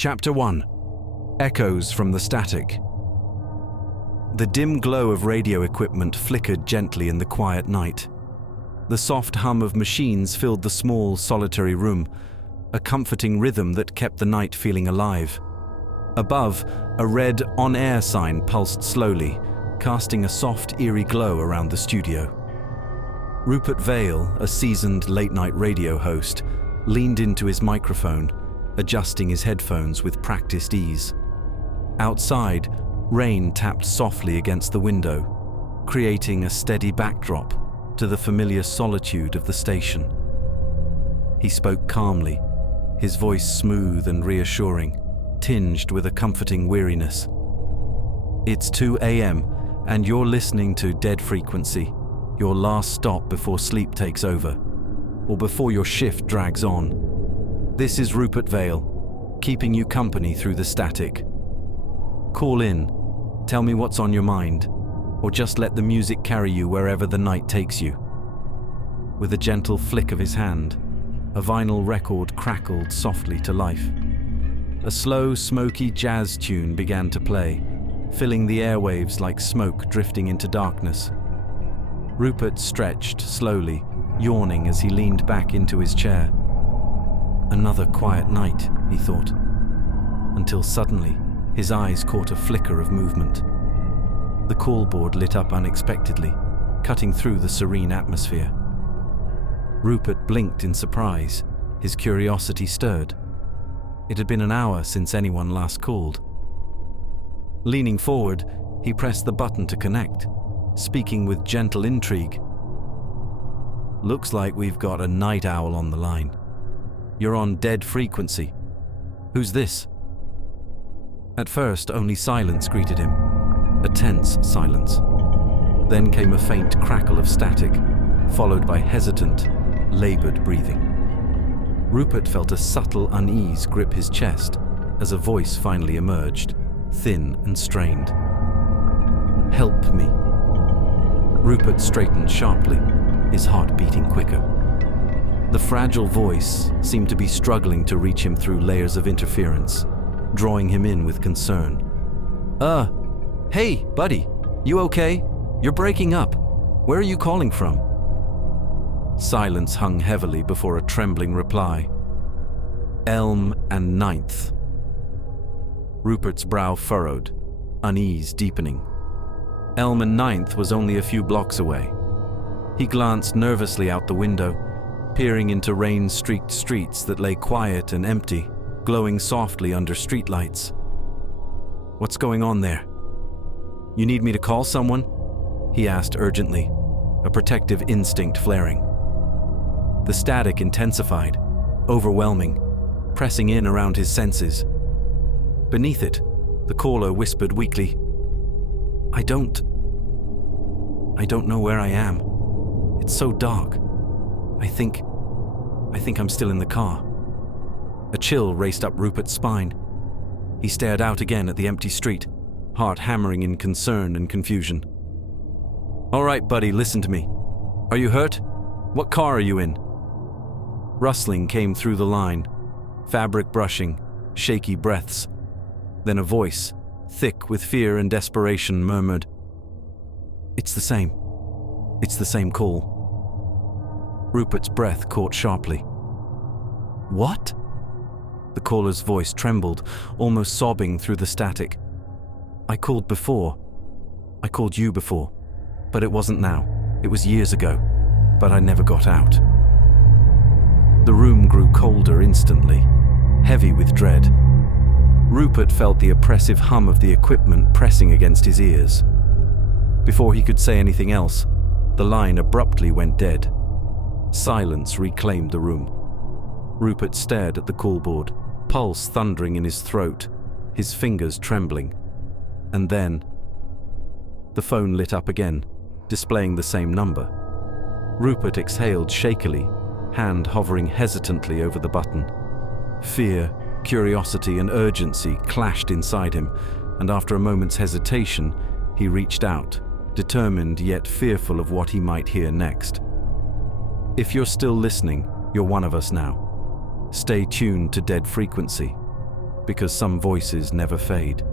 Chapter 1. Echoes from the Static. The dim glow of radio equipment flickered gently in the quiet night. The soft hum of machines filled the small, solitary room, a comforting rhythm that kept the night feeling alive. Above, a red on-air sign pulsed slowly, casting a soft, eerie glow around the studio. Rupert Vale, a seasoned late-night radio host, leaned into his microphone, adjusting his headphones with practiced ease. Outside, rain tapped softly against the window, creating a steady backdrop to the familiar solitude of the station. He spoke calmly, his voice smooth and reassuring, tinged with a comforting weariness. It's 2 a.m. and you're listening to Dead Frequency, your last stop before sleep takes over, or before your shift drags on. This is Rupert Vale, keeping you company through the static. Call in, tell me what's on your mind, or just let the music carry you wherever the night takes you. With a gentle flick of his hand, a vinyl record crackled softly to life. A slow, smoky jazz tune began to play, filling the airwaves like smoke drifting into darkness. Rupert stretched slowly, yawning as he leaned back into his chair. Another quiet night, he thought, until suddenly his eyes caught a flicker of movement. The call board lit up unexpectedly, cutting through the serene atmosphere. Rupert blinked in surprise, his curiosity stirred. It had been an hour since anyone last called. Leaning forward, he pressed the button to connect, speaking with gentle intrigue. "Looks like we've got a night owl on the line. You're on Dead Frequency. Who's this?" At first, only silence greeted him, a tense silence. Then came a faint crackle of static, followed by hesitant, labored breathing. Rupert felt a subtle unease grip his chest as a voice finally emerged, thin and strained. "Help me." Rupert straightened sharply, his heart beating quicker. The fragile voice seemed to be struggling to reach him through layers of interference, drawing him in with concern. Hey, buddy, you okay? You're breaking up. Where are you calling from?" Silence hung heavily before a trembling reply. "Elm and 9th. Rupert's brow furrowed, unease deepening. Elm and 9th was only a few blocks away. He glanced nervously out the window, peering into rain-streaked streets that lay quiet and empty, glowing softly under streetlights. "What's going on there? You need me to call someone?" he asked urgently, a protective instinct flaring. The static intensified, overwhelming, pressing in around his senses. Beneath it, the caller whispered weakly, I don't know where I am. It's so dark. I think I'm still in the car." A chill raced up Rupert's spine. He stared out again at the empty street, heart hammering in concern and confusion. "All right, buddy, listen to me. Are you hurt? What car are you in?" Rustling came through the line, fabric brushing, shaky breaths. Then a voice, thick with fear and desperation, murmured, It's the same call." Rupert's breath caught sharply. "What?" The caller's voice trembled, almost sobbing through the static. I called you before, but it wasn't now. It was years ago, but I never got out." The room grew colder instantly, heavy with dread. Rupert felt the oppressive hum of the equipment pressing against his ears. Before he could say anything else, the line abruptly went dead. Silence reclaimed the room. Rupert stared at the call board, pulse thundering in his throat, his fingers trembling. And then, the phone lit up again, displaying the same number. Rupert exhaled shakily, hand hovering hesitantly over the button. Fear, curiosity, and urgency clashed inside him, and after a moment's hesitation, he reached out, determined yet fearful of what he might hear next. If you're still listening, you're one of us now. Stay tuned to Dead Frequency, because some voices never fade.